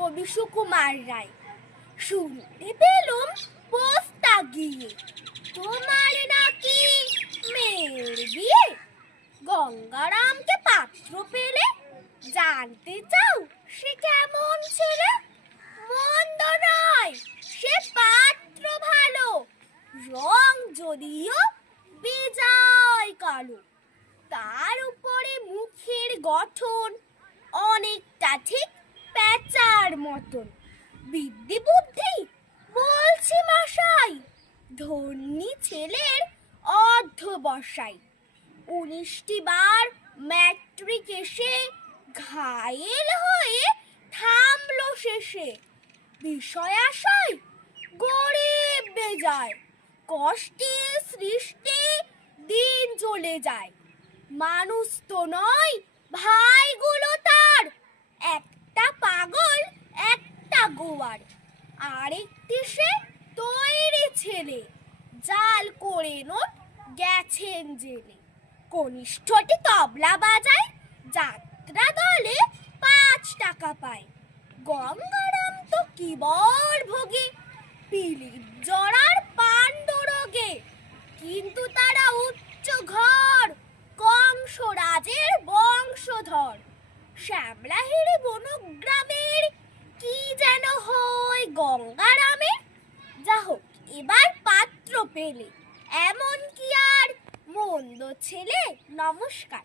কবি সুকুমার রায়। শুনতে পেলুম পোস্তা গিয়ে তোমার নাকি মেয়ের বিয়ে। গঙ্গারামকে পাত্র পেলে জানতে চাও সে কেমন ছেলে? মন্দ নয়, সে পাত্র ভালো, রং যদিও বেজায় কালো। তার উপরে মুখের গঠন অনেকটা ঠিক প্যাঁচার মতন। বিদ্যে বুদ্ধি বলছি মশাই, ধন্যী ছেলের অধ্যবসায়। 19টি বার ম্যাট্রিক এসে ঘায়েল হয়ে থামলো শেষে। বিষয় আশায় গরিব বেজায়, কষ্টে সৃষ্টি দিন চলে যায়। মানুষ তো নয় ভাইগুলো তার, একটা পাগল একটা গোয়ার। আরেকটি সে তৈরি ছেলে, জাল করে নোট গেছেন জেলে। কনিষ্ঠটি তবলা বাজায়, যাত্রা দলে 5 টাকা পায়। গঙ্গারাম তো কিবল ভোগে, পিলির জড়ার পাণ্ডুরোগে। কিন্তু তারা উচ্চ ঘর, কংসরাজের বংশধর। শ্যামলাহিড়ি বনগ্রামের কি যেন হয় গঙ্গারামের। যা হোক, এবার পাত্র পেলে, এমন কি আর মন্দ ছেলে। নমস্কার।